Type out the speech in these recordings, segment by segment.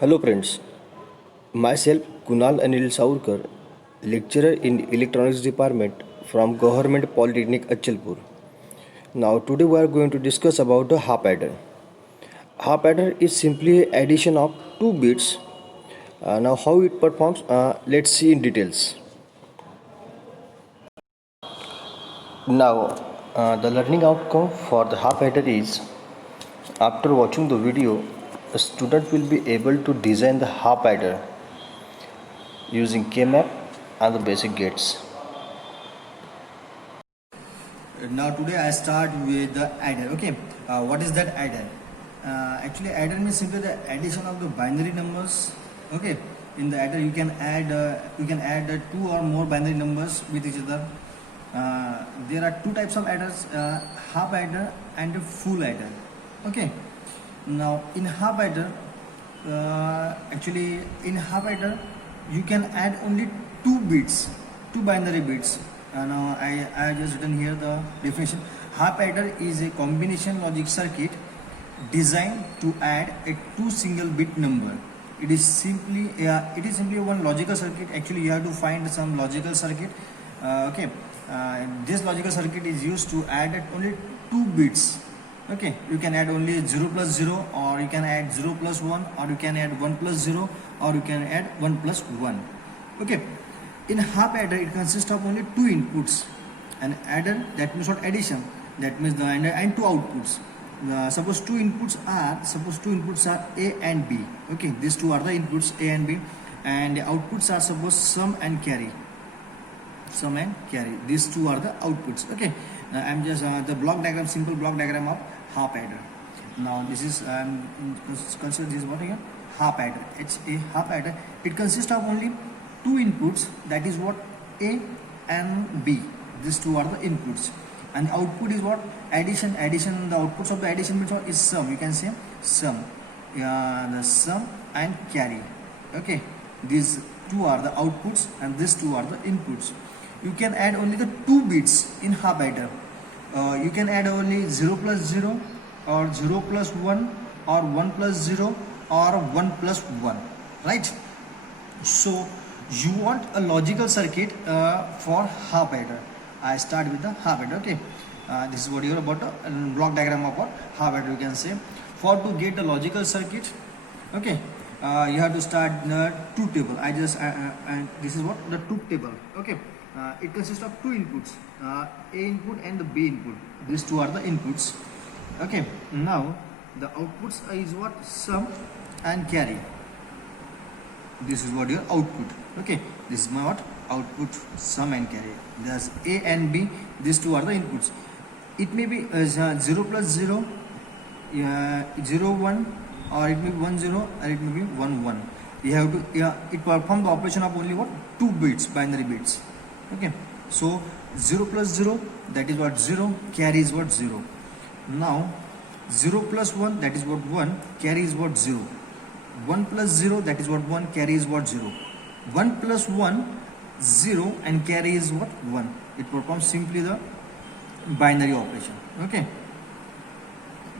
Hello friends, myself Kunal Anil Saurkar, lecturer in Electronics Department from Government Polytechnic Achalpur. Now today we are going to discuss about the half adder. Half adder is simply addition of two bits. Now how it performs, let's see in details. Now the learning outcome for the half adder is after watching the video, a student will be able to design the half adder using KMap and the basic gates. Now today I start with the adder. Okay, what is that adder? Actually, adder means simply the addition of the binary numbers. Okay, in the adder you can add two or more binary numbers with each other. There are two types of adders: half adder and a full adder. Okay, now in half adder, actually in half adder you can add only two bits, two binary bits. Now I just written here the definition. Half adder is a combination logic circuit designed to add a two single bit number. It is simply one logical circuit. Actually you have to find some logical circuit. Okay, this logical circuit is used to add only two bits. Okay, you can add only 0 plus 0, or you can add 0 plus 1, or you can add 1 plus 0, or you can add 1 plus 1. Okay, in half adder it consists of only two inputs. An adder, that means what, addition, that means the and two outputs. Suppose two inputs are A and B. Okay, these two are the inputs, A and B, and the outputs are suppose sum and carry. Sum and carry, these two are the outputs. Okay, I'm just the block diagram, simple block diagram of half adder. Now this is consider this what here, half adder. It's a half adder. It consists of only two inputs, that is what, A and B. These two are the inputs, and the output is what, addition. The outputs of the addition means what is sum. You can say sum, the sum and carry. Okay, these two are the outputs and these two are the inputs. You can add only the two bits in half adder. You can add only 0 plus 0, or 0 plus 1, or 1 plus 0, or 1 plus 1, right? So you want a logical circuit for half adder. I start with the half adder. Okay, this is what you are about a block diagram of what half adder. You can say, for to get the logical circuit, okay, you have to start the truth table. And this is what the truth table. Okay, it consists of two inputs, A input and the B input. These two are the inputs. Okay, now the outputs is what, sum and carry. This is what your output. Okay, this is my what, output, sum and carry. There's A and B, these two are the inputs. It may be 0 plus 0, 0 1, or it may be 1 0, or it may be 1 1. You have to it perform the operation of only what, two bits, binary bits. Okay, so 0 plus 0, that is what, 0, carry is what, 0. Now 0 plus 1, that is what, 1, carry is what, 0. 1 plus 0, that is what, 1, carry is what, 0. 1 plus 1, 0, and carry is what, 1. It performs simply the binary operation. Okay,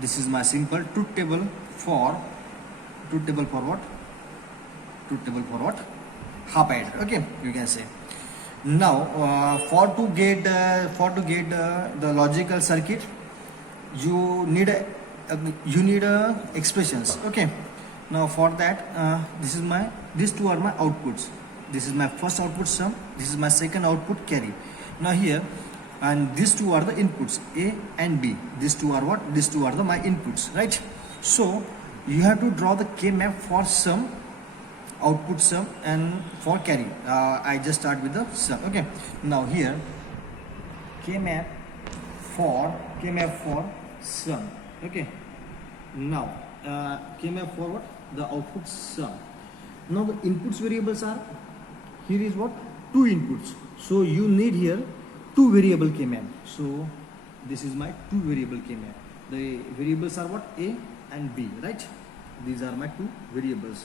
this is my simple truth table for what, half adder. Okay, you can say. Now for to get the logical circuit, you need expressions. Okay, now for that, these two are my outputs. This is my first output, sum. This is my second output, carry. Now here, and these two are the inputs, A and B. These two are what, these two are my inputs, right? So you have to draw the K map for sum, output sum, and for carry. I just start with the sum. Okay, now here K map for sum. Okay, now K map for what, the output sum. Now the inputs variables are, here is what, two inputs, so you need here two variable K map. So this is my two variable K map. The variables are what, A and B, right? These are my two variables.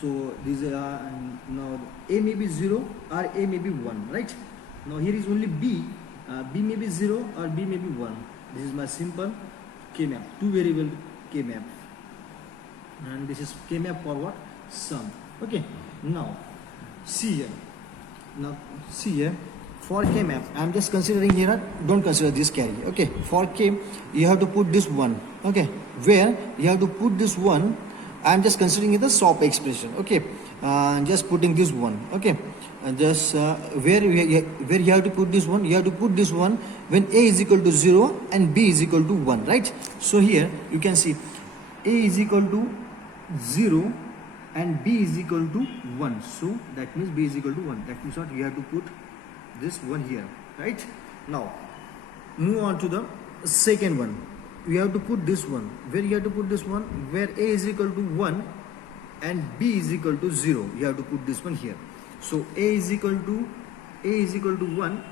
So these are, now A may be 0 or A may be 1, right? Now here is only B. B may be 0 or B may be 1. This is my simple K map, two variable K map. And this is K map for what, sum. Okay, now see here. Now see here, for k map, I'm just considering here, don't consider this carry. Okay, for k you have to put this one. Okay, where you have to put this one, I'm just considering it the SOP expression. Okay, just putting this one. Okay, and just where you have to put this one, you have to put this one when a is equal to 0 and b is equal to 1, right? So here you can see a is equal to 0 and b is equal to 1, so that means b is equal to 1. That means what, you have to put this one here, right? Now move on to the second one. You have to put this one, where you have to put this one, where a is equal to 1 and b is equal to 0, you have to put this one here. So a is equal to 1,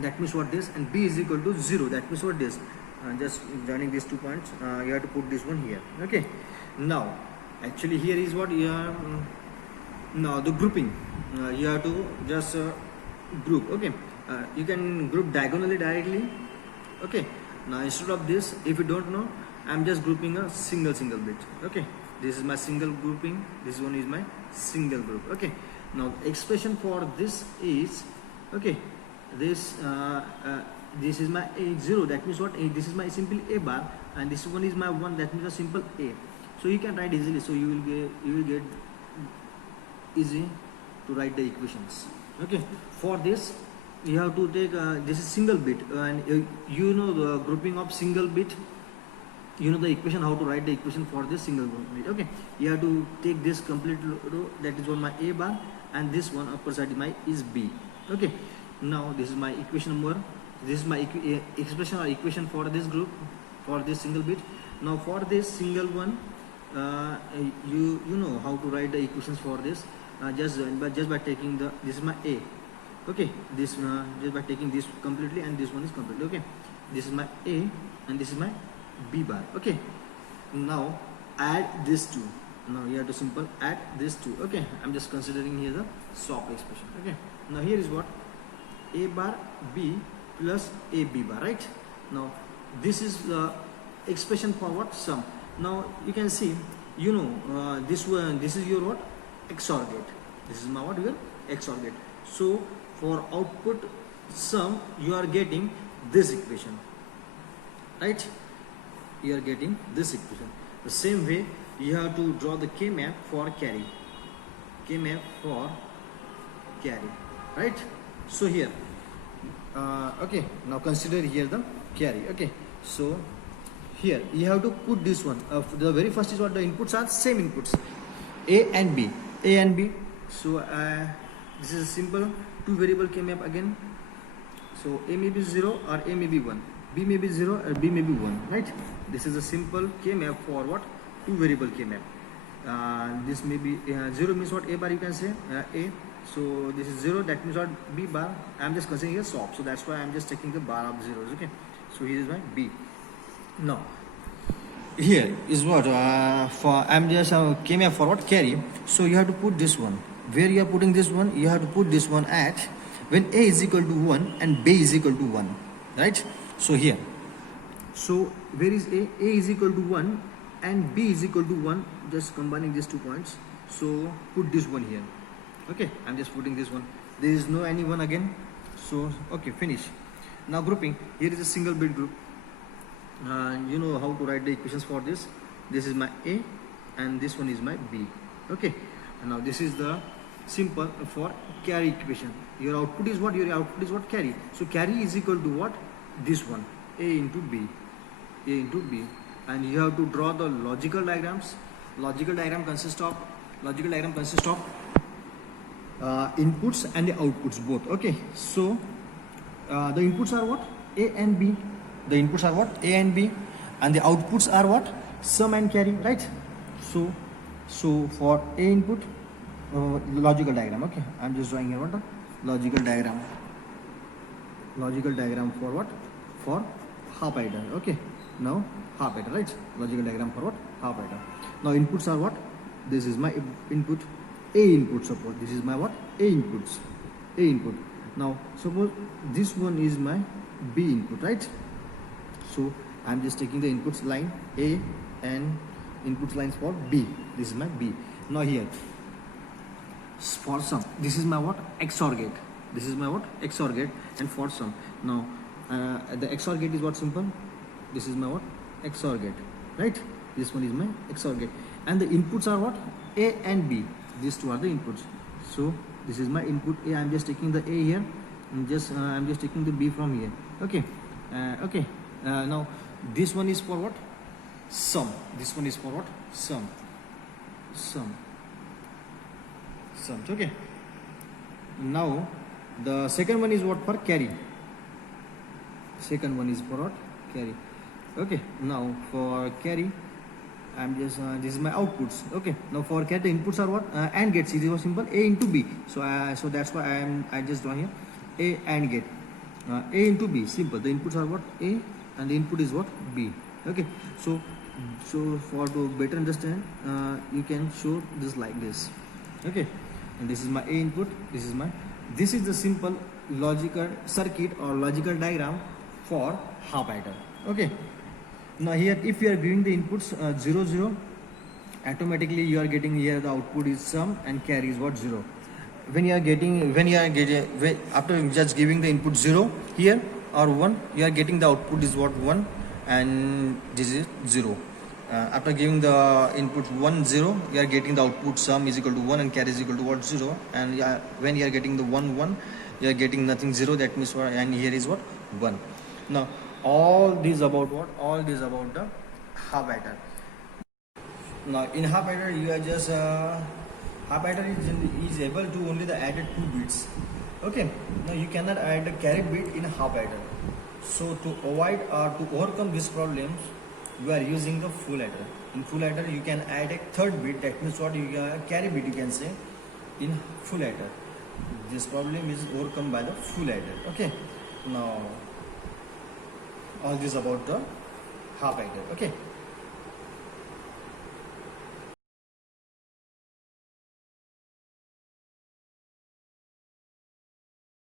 that means what this, and b is equal to 0, that means what this. Just joining these 2 points, you have to put this one here. Okay, now actually here is what you are, now the grouping, you have to just group. Okay, you can group diagonally directly. Okay, now instead of this, if you don't know, I'm just grouping a single bit. Okay, this is my single grouping, this one is my single group. Okay, now expression for this is, okay, this this is my a0, that means what, this is my simple a bar, and this one is my 1, that means a simple a. So you can write easily, so you will get easy to write the equations. Okay, for this you have to take this is single bit, and you know the grouping of single bit, you know the equation, how to write the equation for this single bit. Okay, you have to take this complete row, that is one my a bar, and this one upper side is b. Okay, now this is my equation number, this is my expression or equation for this group, for this single bit. Now for this single one, you know how to write the equations for this, just by taking the, this is my a. Okay, this just by taking this completely, and this one is completely. Okay, this is my a and this is my b bar. Okay, now add this two. Now you have to simple add this two. Okay, I'm just considering here the SOP expression. Okay, now here is what, a bar b plus a b bar, right? Now this is the expression for what, sum. Now you can see, you know, this one, this is your what, XOR gate. This is my what, your XOR gate. So for output sum, you are getting this equation, right? You are getting this equation. The same way you have to draw the k map for carry, k map for carry, right? So here, okay, now consider here the carry. Okay, so here you have to put this one, the very first is what, the inputs are same inputs, a and b. So this is a simple 2 variable k map again. So a may be 0 or a may be 1, b may be 0 or b may be 1, right? This is a simple k map for what, 2 variable k map. This may be 0 means what, a bar you can say, a. So this is 0, that means what, b bar. I'm just considering here SOP, so that's why I'm just taking the bar of zeros. Okay, so here is my b. Now here is what, for I'm just k map for what, carry. So you have to put this one, where you are putting this one, you have to put this one at when a is equal to 1 and b is equal to 1, right? So here, so where is a is equal to 1 and b is equal to 1, just combining these 2 points. So put this one here. Okay, I'm just putting this one, there is no any one again. So okay, finish. Now grouping, here is a single bit group. You know how to write the equations for this. This is my a and this one is my b. Okay, and now this is the simple for carry equation. Your output is what, your output is what, carry. So carry is equal to what, this one, a into b, and you have to draw the logical diagrams. Logical diagram consists of inputs and the outputs both. Okay, so the inputs are what, a and b. The inputs are what, a and b, and the outputs are what, sum and carry, right? So for a input, logical diagram. Okay, I'm just drawing here what, the logical diagram for what, for half adder. Okay, now half adder, right? Logical diagram for what, half adder. Now inputs are what, this is my input, a input. Suppose this is my what, a input. Now suppose this one is my b input, right? So I'm just taking the inputs line a and inputs lines for b. This is my b. Now here, for sum, this is my what? XOR gate. This is my what? XOR gate. And for sum, now the XOR gate is what? Simple. This is my what? XOR gate, right? This one is my XOR gate, and the inputs are what? A and B. These two are the inputs. So this is my input A. I'm just taking the A here, and I'm just taking the B from here. Okay, okay. Now this one is for what? Sum. This one is for what? Sum. Okay. Now the second one is what? For carry. Second one is for what? Carry. Okay. Now for carry, I'm just this is my outputs. Okay. Now for carry, the inputs are what? AND gate. See, this was simple. A into B. So that's why I just draw here A AND gate. A into B. Simple. The inputs are what? A, and the input is what? B. Okay. So for to better understand, you can show this like this. Okay. And this is my A input. This is the simple logical circuit or logical diagram for half adder. Okay. Now here, if you are giving the inputs 0 0, automatically you are getting here the output is sum and carry is what? 0. When you are getting after just giving the input 0 here or 1, you are getting the output is what? 1, and this is 0. After giving the input 1 0, you are getting the output sum is equal to 1 and carry is equal to what? 0. And when you are getting the 1 1, you are getting nothing 0. That means what? And here is what? 1. Now all these about what? All these about the half adder. Now in half adder, you are just half adder is able to only the added 2 bits. Okay. Now you cannot add the carry bit in half adder. So to avoid or to overcome these problems, you are using the full adder. In full adder, you can add a third bit. That means what? You carry bit, you can say, in full adder. This problem is overcome by the full adder. Okay. Now all this about the half adder. Okay.